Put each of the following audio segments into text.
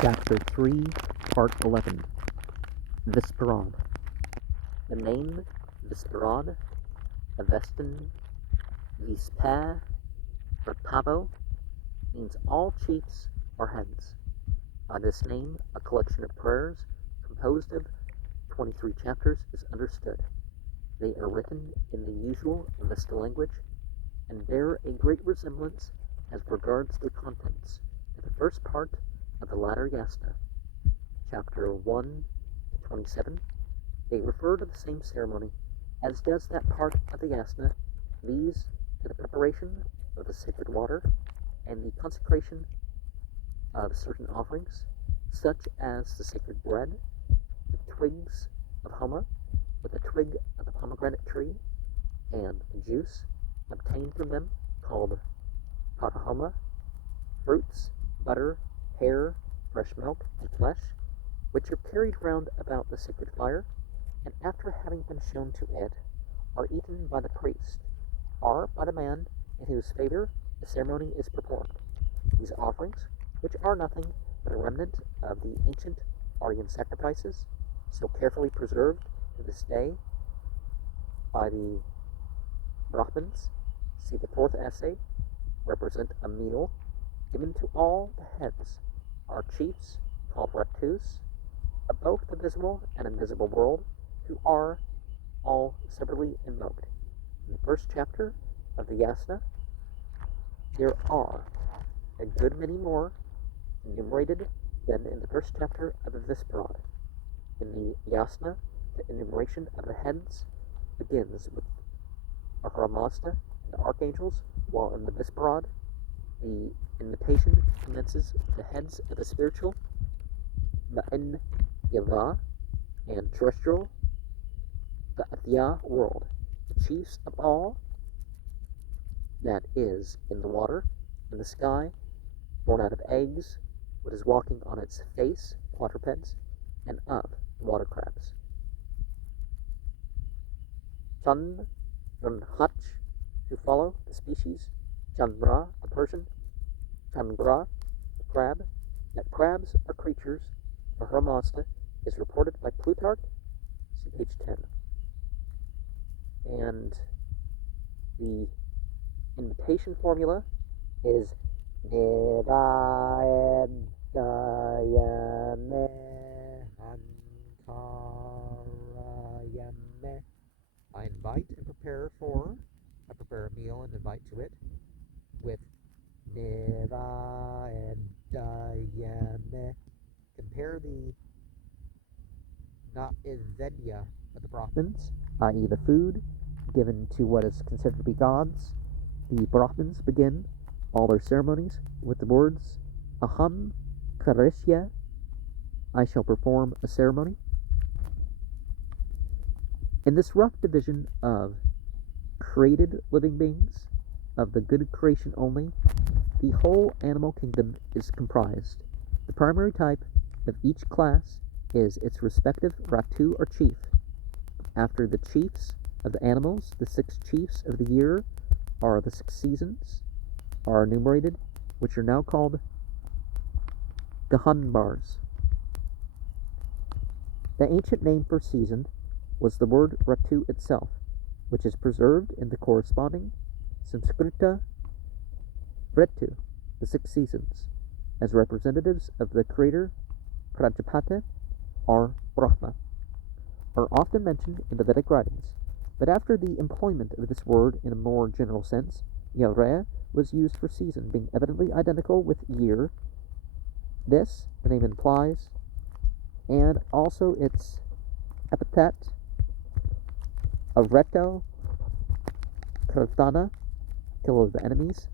Chapter 3, Part 11 Visparad. The name Visparad, Avestan, Vispar, or Pavo, means all chiefs or heads. By this name, a collection of prayers composed of 23 chapters is understood. They are written in the usual Avesta language and bear a great resemblance as regards their contents to the first part of the latter Yasna, chapter 1 to 27. They refer to the same ceremony as does that part of the Yasna, viz. To the preparation of the sacred water and the consecration of certain offerings, such as the sacred bread, the twigs of Homa with a twig of the pomegranate tree, and the juice obtained from them called Patahoma, fruits, butter, hair, fresh milk, and flesh, which are carried round about the sacred fire, and after having been shown to it, are eaten by the priest, or by the man in whose favor the ceremony is performed. These offerings, which are nothing but a remnant of the ancient Aryan sacrifices, so carefully preserved to this day by the Brahmins, see the fourth essay, represent a meal given to all the heads, our chiefs, called Ratus, of both the visible and invisible world, who are all separately invoked. In the first chapter of the Yasna, there are a good many more enumerated than in the first chapter of the Visparad. In the Yasna, the enumeration of the heads begins with Ahura and the archangels, while in the Visparad, the invitation commences with the heads of the spiritual, Ma'in Yava, and terrestrial, the Adya world, the chiefs of all that is in the water, in the sky, born out of eggs, what is walking on its face, quadrupeds, and of water crabs. Chand and Hutch, who follow the species, Chandra, a Persian, Chandra, a crab, that crabs are creatures of Ahura is reported by Plutarch, see page 10. And the invitation formula is Nevayadayame Ankarayame. I invite and prepare for, I prepare a meal and invite to it with Nevayadayame. Compare the Naivedya of the Brahmins, i.e. the food given to what is considered to be gods. The Brahmins begin all their ceremonies with the words, Aham Karishya, I shall perform a ceremony. In this rough division of created living beings, of the good creation only, the whole animal kingdom is comprised. The primary type of each class is its respective Ratu or chief. After the chiefs of the animals, the 6 chiefs of the year are the 6 seasons, are enumerated, which are now called Gahanbars. The ancient name for season was the word Ratu itself, which is preserved in the corresponding Sanskrita Vretu, the 6 seasons, as representatives of the creator Prajapati or Brahma, are often mentioned in the Vedic writings, but after the employment of this word in a more general sense, Yavreya was used for season, being evidently identical with year. This, the name implies, and also its epithet of Reto Kirthana, kill of the enemies,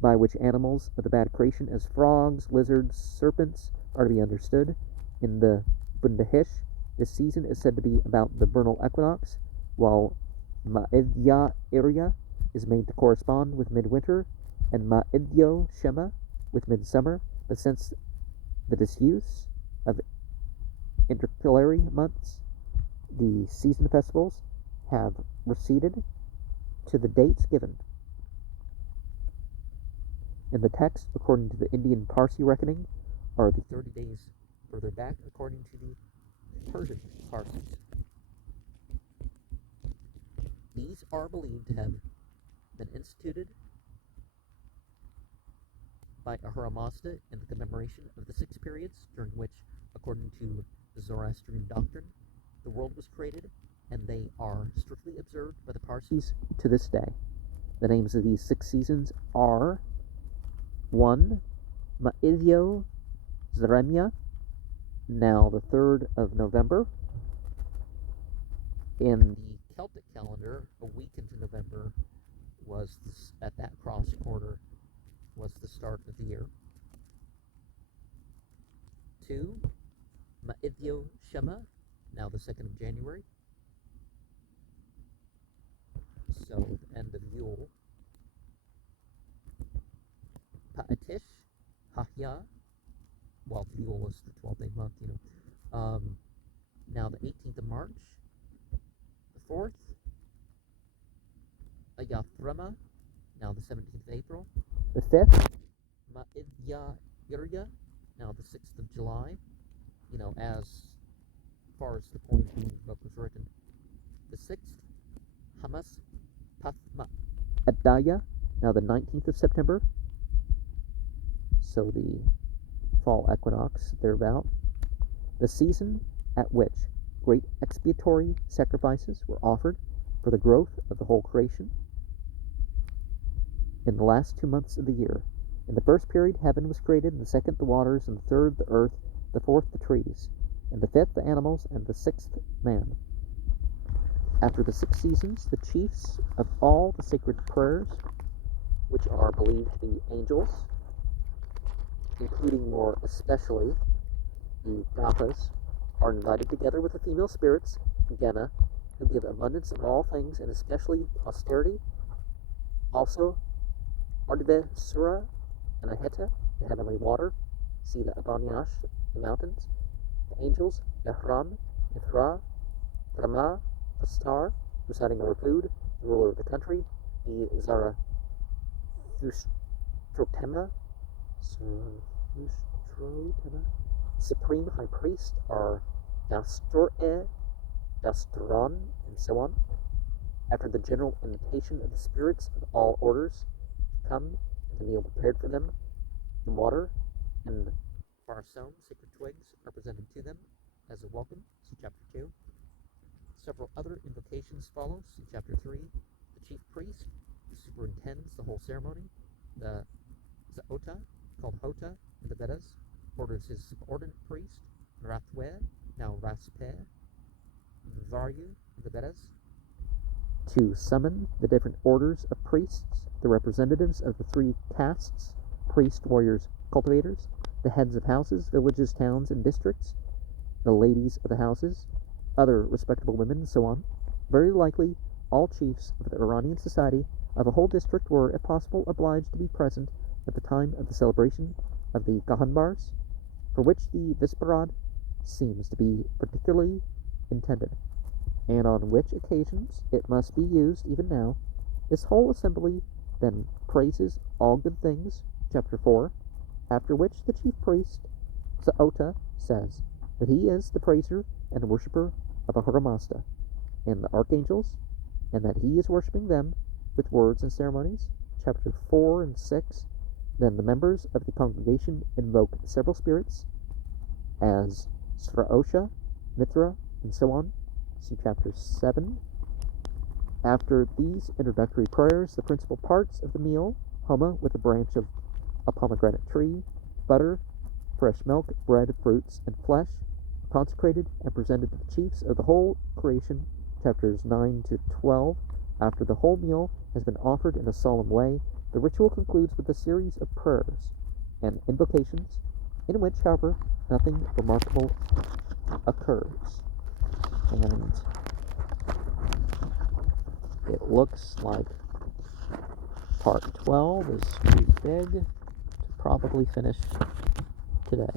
by which animals of the bad creation as frogs, lizards, serpents are to be understood. In the Bundahish, this season is said to be about the vernal equinox, while Ma'idya Irya is made to correspond with midwinter, and Ma'idyo Shema with midsummer, but since the disuse of intercalary months, the season festivals have receded to the dates given. In the text, according to the Indian Parsi reckoning, are the 30 days further back according to the Persian Parsis. These are believed to have been instituted by Ahura Mazda in the commemoration of the 6 periods during which, according to the Zoroastrian doctrine, the world was created, and they are strictly observed by the Parsis to this day. The names of these 6 seasons are 1. Ma'ithyo Zeremia, now the 3rd of November. In the Celtic calendar, a week into November was at that cross quarter was the start of the year. 2. Ma'ithyo Shema, now the 2nd of January. So the end of Yule. Pa'atish Hahya, well, Yule is the 12th day month, now the 18th of March. The 4th, Ayathrema, now the 17th of April. The 5th, Ma'idya Irya, now the 6th of July, as far as the point when the book was written. The 6th, Hamas Pathma Adaya, now the 19th of September, so the fall equinox thereabout. The season at which great expiatory sacrifices were offered for the growth of the whole creation. In the last 2 months of the year, in the first period heaven was created, in the second the waters, in the third the earth, the fourth the trees, in the fifth the animals, and the 6th man. After the 6 seasons, the chiefs of all the sacred prayers, which are believed to be angels, including more especially the Gathas, are invited together with the female spirits, Gena, who give abundance of all things, and especially austerity. Also, Ardve Sura and Aheta, the heavenly water, see the Abanyash, the mountains, the angels, Behram, Mithra, Brahma, the star, residing over food, the ruler of the country, the Zarathustra, supreme high priest are Dastor-e, Dastron, and so on. After the general invitation of the spirits of all orders to come, and the meal prepared for them, the water and far sown sacred twigs are presented to them as a welcome, see chapter 2. Several other invocations follow, see chapter 3. The chief priest, who superintends the whole ceremony, the Zaota, called Hota in the Vedas, orders his subordinate priest, Rathwe, now Raspe, Varyu in the Vedas, to summon the different orders of priests, the representatives of the 3 castes, priest, warriors, cultivators, the heads of houses, villages, towns, and districts, the ladies of the houses, other respectable women, and so on. Very likely, all chiefs of the Iranian society of a whole district were, if possible, obliged to be present at the time of the celebration of the Gahanbars, for which the Visparad seems to be particularly intended, and on which occasions it must be used even now. This whole assembly then praises all good things, chapter 4, after which the chief priest, Zaota, says that he is the praiser and worshipper of Ahura Mazda and the archangels, and that he is worshiping them with words and ceremonies, chapter 4 and 6. Then the members of the congregation invoke several spirits as Sraosha, Mithra, and so on, see chapter 7. After these introductory prayers, the principal parts of the meal, homa with a branch of a pomegranate tree, butter, fresh milk, bread, fruits, and flesh, consecrated and presented to the chiefs of the whole creation, chapters 9 to 12. After the whole meal has been offered in a solemn way, the ritual concludes with a series of prayers and invocations, in which, however, nothing remarkable occurs. And it looks like part 12 is too big to probably finish today.